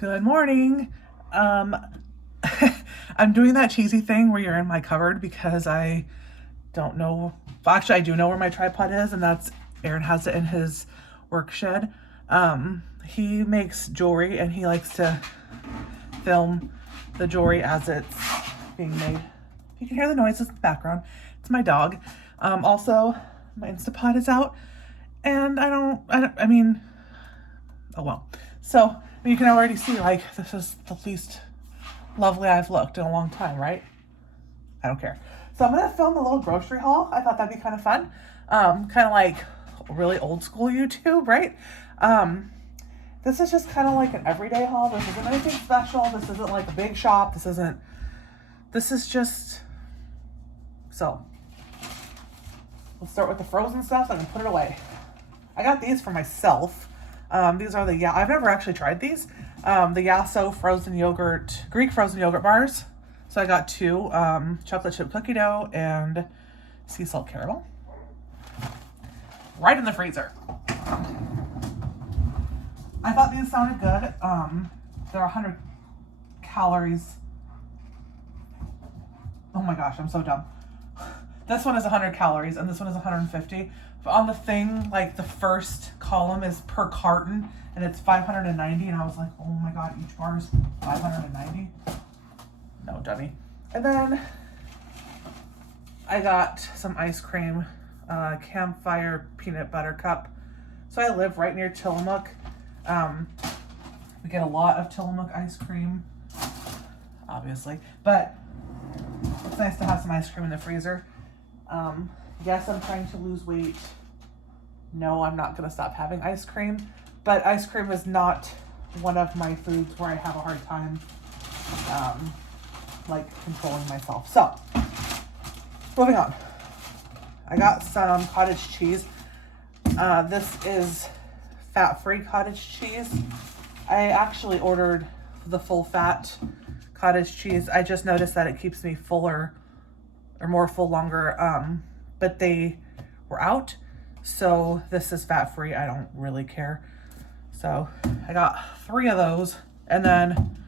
Good morning. Um, I'm doing that cheesy thing where you're in my cupboard because I don't know. Well, actually, I do know where my tripod is, and that's Aaron has it in his work shed. He makes jewelry and he likes to film the jewelry as it's being made. You can hear the noises in the background. It's my dog. Also, my Instapot is out, and I mean, oh well. So you can already see, like, this is the least lovely I've looked in a long time, right? I don't care. So I'm gonna film a little grocery haul. I thought that'd be kind of fun. Kind of like really old school YouTube, right? Um, this is just kind of like an everyday haul. This isn't anything special. This isn't like a big shop. This is just, so let's start with the frozen stuff so I can put it away. I got these for myself. These are I've never actually tried these. The Yasso frozen yogurt, Greek frozen yogurt bars. So I got two, chocolate chip cookie dough and sea salt caramel. Right in the freezer. I thought these sounded good. They're 100 calories. Oh my gosh, I'm so dumb. This one is 100 calories and this one is 150. But on the thing, like the first column is per carton and it's 590. And I was like, oh my God, each bar is 590. No, dummy. And then I got some ice cream, campfire peanut butter cup. So I live right near Tillamook. We get a lot of Tillamook ice cream, obviously, but it's nice to have some ice cream in the freezer. Yes, I'm trying to lose weight. No, I'm not going to stop having ice cream, but ice cream is not one of my foods where I have a hard time, like controlling myself. So, moving on. I got some cottage cheese. This is fat-free cottage cheese. I actually ordered the full fat cottage cheese. I just noticed that it keeps me fuller or more full longer, but they were out. So this is fat-free. I don't really care. So I got 3 of those and then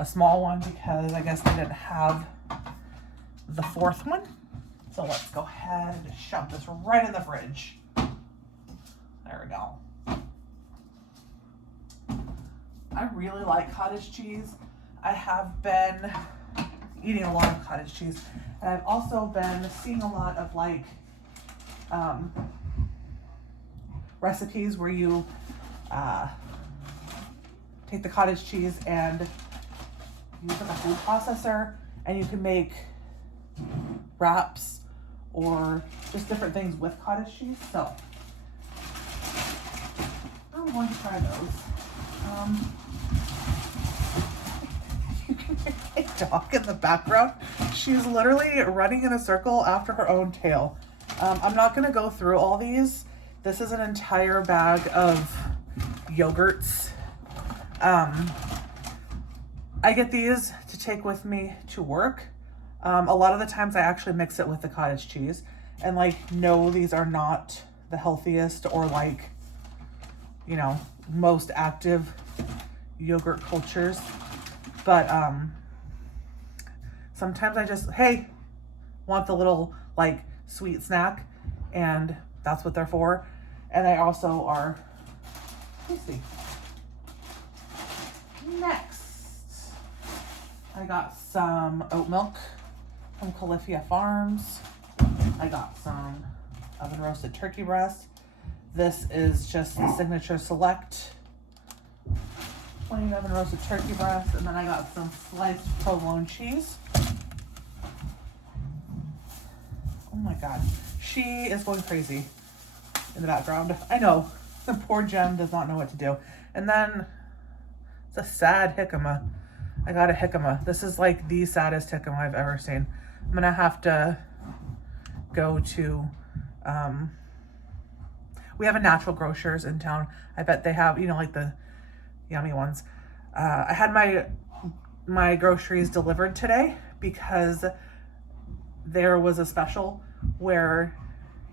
a small one because I guess they didn't have the 4th one. So let's go ahead and just shove this right in the fridge. There we go. I really like cottage cheese. I have been eating a lot of cottage cheese. And I've also been seeing a lot of like recipes where you take the cottage cheese and use like a food processor and you can make wraps or just different things with cottage cheese. So I'm going to try those. You can hear my dog in the background. She's literally running in a circle after her own tail. I'm not going to go through all these. This is an entire bag of yogurts. I get these to take with me to work. A lot of the times I actually mix it with the cottage cheese. And like, no, these are not the healthiest or like, you know, most active yogurt cultures. But sometimes I just, hey, want the little like sweet snack, and that's what they're for. And they also are tasty. Next, I got some oat milk from Califia Farms. I got some oven roasted turkey breast. This is just the Signature Select plain oven roasted turkey breast, and then I got some sliced provolone cheese. Oh my God, she is going crazy in the background. I know, the poor Jem does not know what to do. And then it's a sad jicama. I got a jicama. This is like the saddest jicama I've ever seen. I'm gonna have to go to, we have a Natural Grocers in town. I bet they have, you know, like the yummy ones. I had my groceries delivered today because there was a special where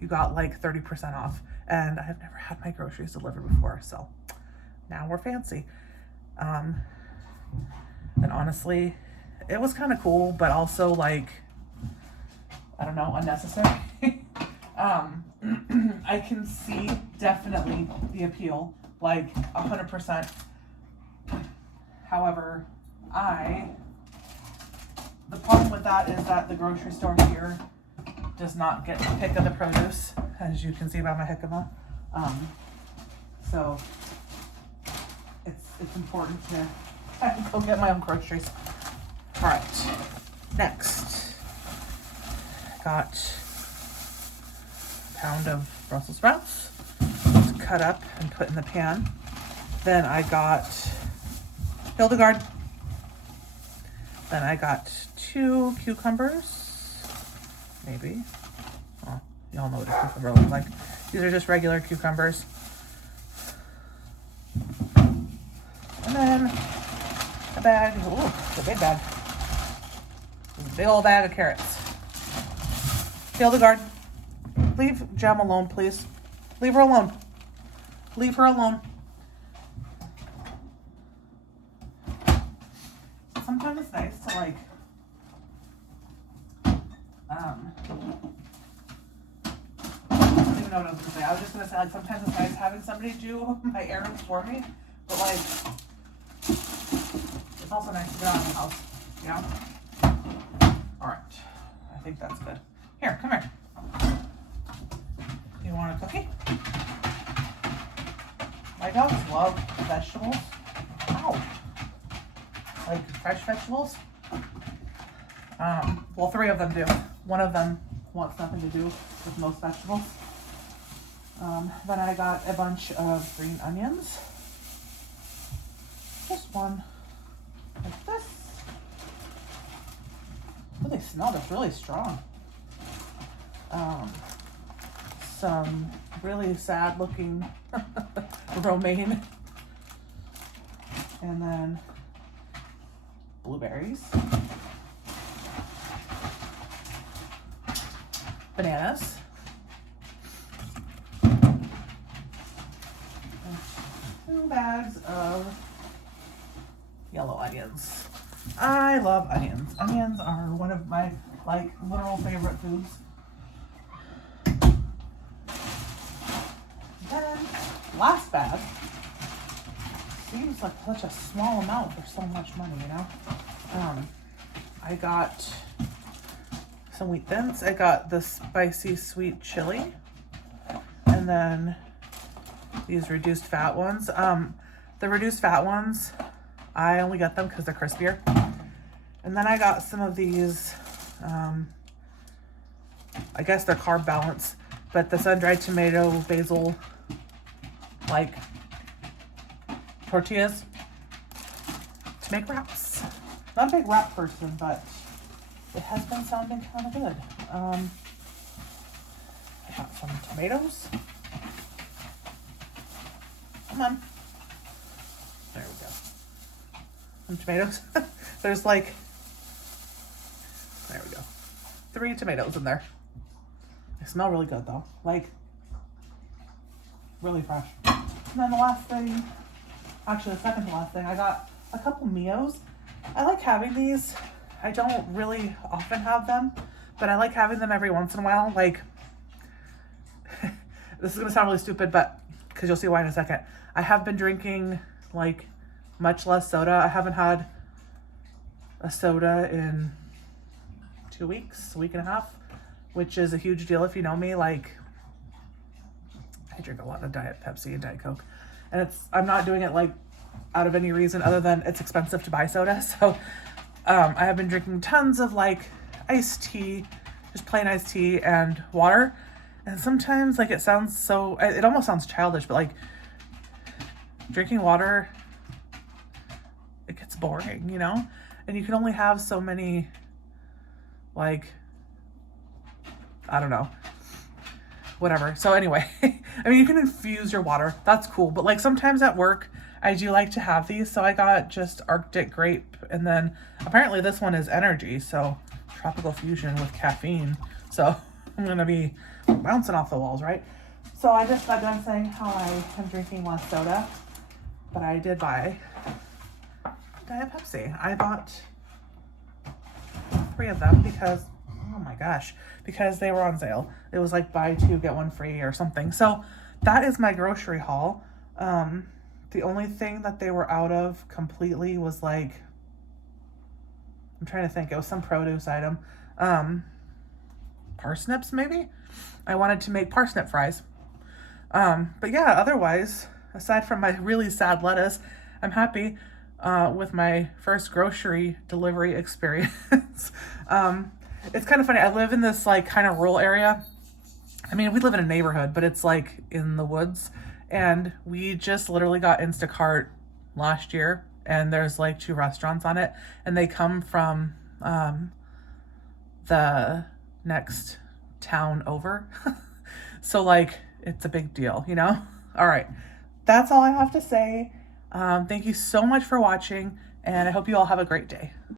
you got like 30% off, and I've never had my groceries delivered before, so now we're fancy. Um, and honestly, it was kind of cool, but also like, I don't know, unnecessary. I can see definitely the appeal, like 100%. However, the problem with that is that the grocery store here does not get to pick of the produce, as you can see by my jicama. So it's important to go get my own groceries. All right, next, got a pound of Brussels sprouts to cut up and put in the pan. Then I got Hildegard. Then I got 2 cucumbers, maybe. Oh, y'all know what a cucumber looks like. These are just regular cucumbers. And then a bag, ooh, it's a big bag. A big old bag of carrots. Hildegard, leave Gem alone, please. Leave her alone. Leave her alone. Sometimes it's nice to like, I don't even know what I was gonna say. I was just gonna say like sometimes it's nice having somebody do my errands for me, but like it's also nice to get out of the house. Yeah. All right. I think that's good. Here, come here. You want a cookie? My dogs love vegetables. Ow. Like fresh vegetables. Well, 3 of them do. One of them wants nothing to do with most vegetables. Then I got a bunch of green onions. Just one, like this. Oh, they smell. That's really strong. Some really sad-looking romaine, and then blueberries, bananas, and 2 bags of yellow onions. I love onions. Onions are one of my like literal favorite foods. Then last bag seems like such a small amount for so much money, you know. I got some wheat thins. I got the spicy sweet chili, and then these reduced fat ones. The reduced fat ones, I only got them because they're crispier. And then I got some of these, I guess they're carb balance, but the sun-dried tomato basil, like tortillas to make wraps. Not a big wrap person, but it has been sounding kind of good. I got some tomatoes. Come on. There we go. Some tomatoes. There's like, there we go. 3 tomatoes in there. They smell really good though. Like, really fresh. And then the last thing, actually the second to last thing, I got a couple Mios. I like having these. I don't really often have them, but I like having them every once in a while. Like, this is gonna sound really stupid, but because you'll see why in a second. I have been drinking like much less soda. I haven't had a soda in 2 weeks, a week and a half, which is a huge deal if you know me. Like, I drink a lot of Diet Pepsi and Diet Coke, and I'm not doing it like out of any reason other than it's expensive to buy soda. So I have been drinking tons of like iced tea, just plain iced tea and water. And sometimes like it almost sounds childish, but like drinking water, it gets boring, you know? And you can only have so many, like, I don't know, whatever. So anyway, I mean, you can infuse your water. That's cool. But like sometimes at work, I do like to have these. So I got just Arctic grape. And then apparently this one is energy. So tropical fusion with caffeine. So I'm going to be bouncing off the walls, right? So I just got done saying how I am drinking less soda. But I did buy Diet Pepsi. I bought 3 of them because, oh my gosh, because they were on sale. It was like buy 2 get 1 free or something. So that is my grocery haul. The only thing that they were out of completely was like, I'm trying to think, it was some produce item. Parsnips maybe? I wanted to make parsnip fries. But yeah, otherwise, aside from my really sad lettuce, I'm happy with my first grocery delivery experience. It's kind of funny. I live in this like kind of rural area. I mean, we live in a neighborhood, but it's like in the woods. And we just literally got Instacart last year, and there's like 2 restaurants on it, and they come from the next town over. So, like, it's a big deal, you know? All right. That's all I have to say. Thank you so much for watching, and I hope you all have a great day.